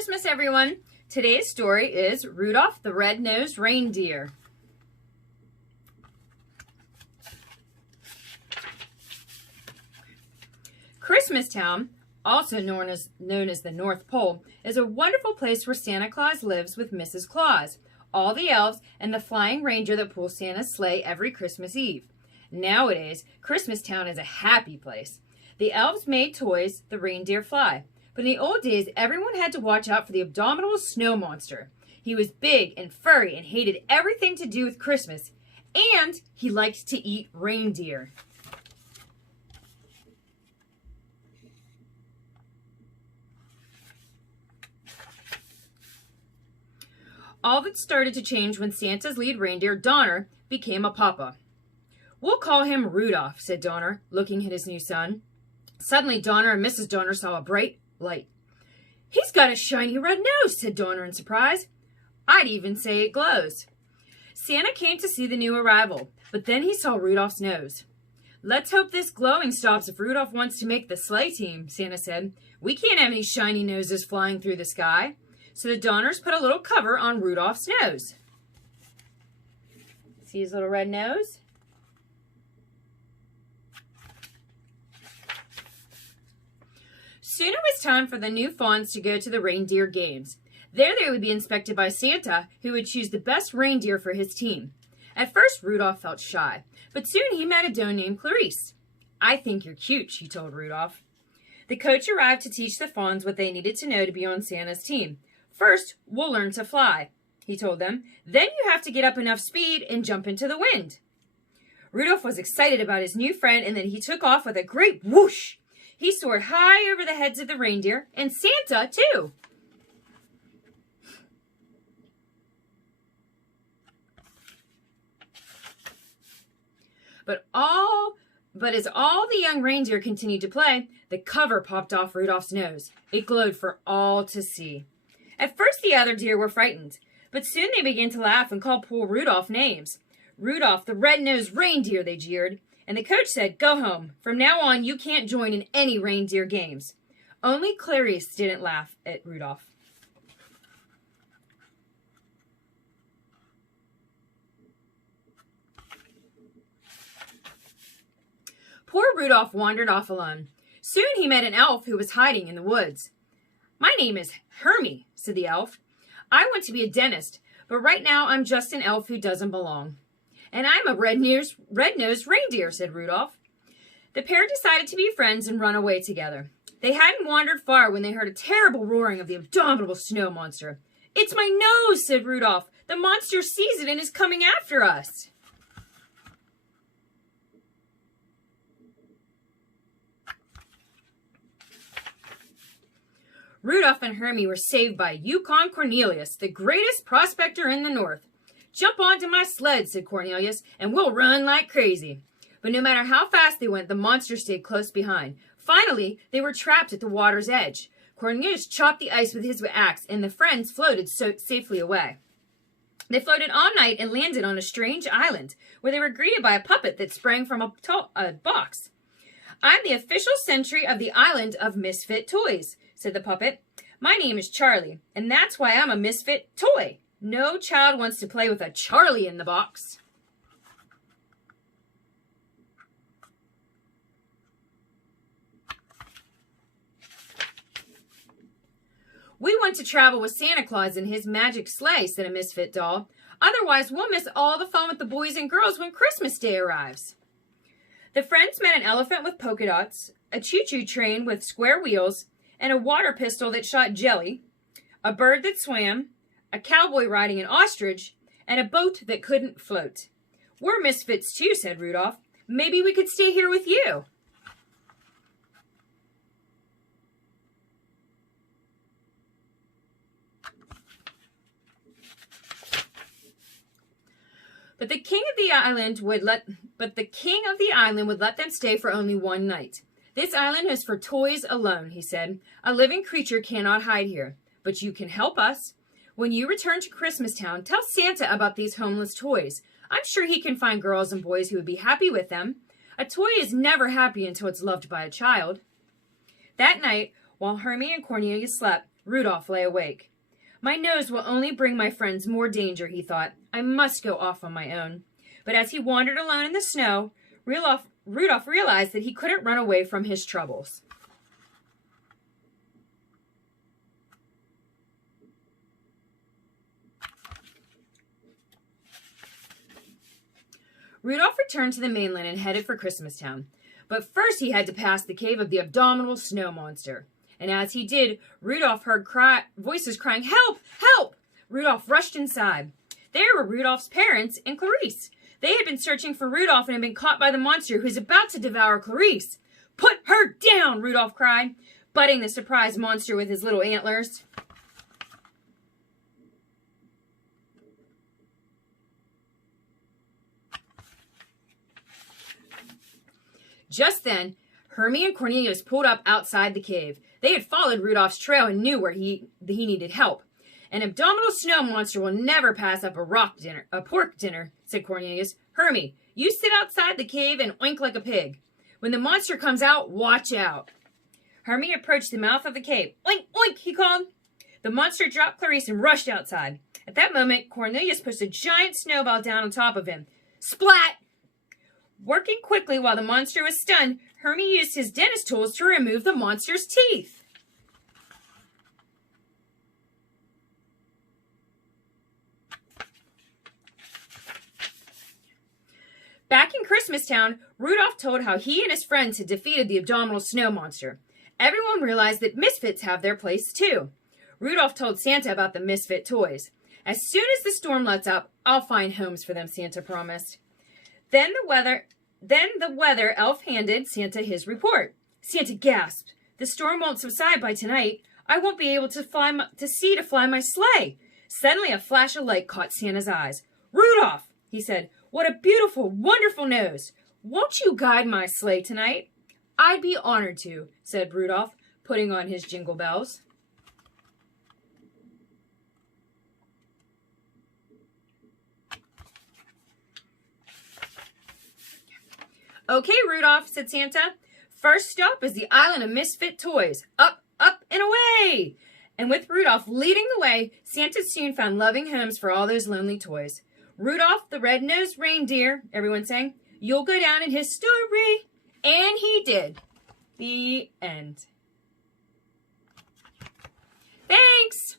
Christmas, everyone! Today's story is Rudolph the Red-Nosed Reindeer. Christmastown, also known as the North Pole, is a wonderful place where Santa Claus lives with Mrs. Claus, all the elves, and the flying reindeer that pull Santa's sleigh every Christmas Eve. Nowadays, Christmastown is a happy place. The elves made toys the reindeer fly. But in the old days, everyone had to watch out for the abominable snow monster. He was big and furry and hated everything to do with Christmas. And he liked to eat reindeer. All that started to change when Santa's lead reindeer, Donner, became a papa. "We'll call him Rudolph," said Donner, looking at his new son. Suddenly, Donner and Mrs. Donner saw a bright light. "He's got a shiny red nose," said Donner in surprise. "I'd even say it glows." Santa came to see the new arrival, but then he saw Rudolph's nose. "Let's hope this glowing stops if Rudolph wants to make the sleigh team," Santa said. "We can't have any shiny noses flying through the sky." So the Donners put a little cover on Rudolph's nose. See his little red nose? Soon it was time for the new fawns to go to the reindeer games. There they would be inspected by Santa, who would choose the best reindeer for his team. At first, Rudolph felt shy, but soon he met a doe named Clarice. "I think you're cute," she told Rudolph. The coach arrived to teach the fawns what they needed to know to be on Santa's team. "First, we'll learn to fly," he told them. "Then you have to get up enough speed and jump into the wind." Rudolph was excited about his new friend, and then he took off with a great whoosh. He soared high over the heads of the reindeer, and Santa, too. But as all the young reindeer continued to play, the cover popped off Rudolph's nose. It glowed for all to see. At first, the other deer were frightened, but soon they began to laugh and call poor Rudolph names. "Rudolph, the red-nosed reindeer," they jeered. And the coach said, "Go home. From now on, you can't join in any reindeer games." Only Clarice didn't laugh at Rudolph. Poor Rudolph wandered off alone. Soon he met an elf who was hiding in the woods. "My name is Hermie," said the elf. "I want to be a dentist, but right now I'm just an elf who doesn't belong." "And I'm a red-nosed reindeer," said Rudolph. The pair decided to be friends and run away together. They hadn't wandered far when they heard a terrible roaring of the abominable snow monster. "It's my nose," said Rudolph. "The monster sees it and is coming after us." Rudolph and Hermie were saved by Yukon Cornelius, the greatest prospector in the north. "Jump onto my sled," said Cornelius, "and we'll run like crazy." But no matter how fast they went, the monster stayed close behind. Finally, they were trapped at the water's edge. Cornelius chopped the ice with his axe, and the friends floated safely away. They floated all night and landed on a strange island, where they were greeted by a puppet that sprang from a box. "I'm the official sentry of the island of misfit toys," said the puppet. "My name is Charlie, and that's why I'm a misfit toy. No child wants to play with a Charlie in the box." "We want to travel with Santa Claus in his magic sleigh," said a misfit doll. "Otherwise, we'll miss all the fun with the boys and girls when Christmas Day arrives." The friends met an elephant with polka dots, a choo-choo train with square wheels, and a water pistol that shot jelly, a bird that swam, a cowboy riding an ostrich, and a boat that couldn't float. "We're misfits too," said Rudolph. "Maybe we could stay here with you." But the king of the island would let them stay for only one night. "This island is for toys alone," he said. "A living creature cannot hide here. But you can help us. When you return to Christmastown, tell Santa about these homeless toys. I'm sure he can find girls and boys who would be happy with them. A toy is never happy until it's loved by a child." That night, while Hermie and Cornelius slept, Rudolph lay awake. My nose will only bring my friends more danger, he thought. I must go off on my own. But as he wandered alone in the snow, Rudolph realized that he couldn't run away from his troubles. Rudolph returned to the mainland and headed for Christmastown. But first he had to pass the cave of the abominable snow monster. And as he did, Rudolph heard voices crying, "Help! Help!" Rudolph rushed inside. There were Rudolph's parents and Clarice. They had been searching for Rudolph and had been caught by the monster who was about to devour Clarice. "Put her down!" Rudolph cried, butting the surprised monster with his little antlers. Just then, Hermie and Cornelius pulled up outside the cave. They had followed Rudolph's trail and knew where he needed help. "An abominable snow monster will never pass up a pork dinner," said Cornelius. "Hermie, you sit outside the cave and oink like a pig. When the monster comes out, watch out." Hermie approached the mouth of the cave. "Oink, oink," he called. The monster dropped Clarice and rushed outside. At that moment, Cornelius pushed a giant snowball down on top of him. Splat! Working quickly while the monster was stunned, Hermie used his dentist tools to remove the monster's teeth. Back in Christmastown, Rudolph told how he and his friends had defeated the abominable snow monster. Everyone realized that misfits have their place too. Rudolph told Santa about the misfit toys. "As soon as the storm lets up, I'll find homes for them," Santa promised. Then the weather elf handed Santa his report. Santa gasped. "The storm won't subside by tonight. I won't be able to fly my sleigh." Suddenly a flash of light caught Santa's eyes. "Rudolph," he said, "what a beautiful, wonderful nose. Won't you guide my sleigh tonight?" "I'd be honored to," said Rudolph, putting on his jingle bells. "Okay, Rudolph," said Santa. "First stop is the island of misfit toys. Up, up, and away!" And with Rudolph leading the way, Santa soon found loving homes for all those lonely toys. "Rudolph the red-nosed reindeer," everyone sang, "you'll go down in history." And he did. The end. Thanks!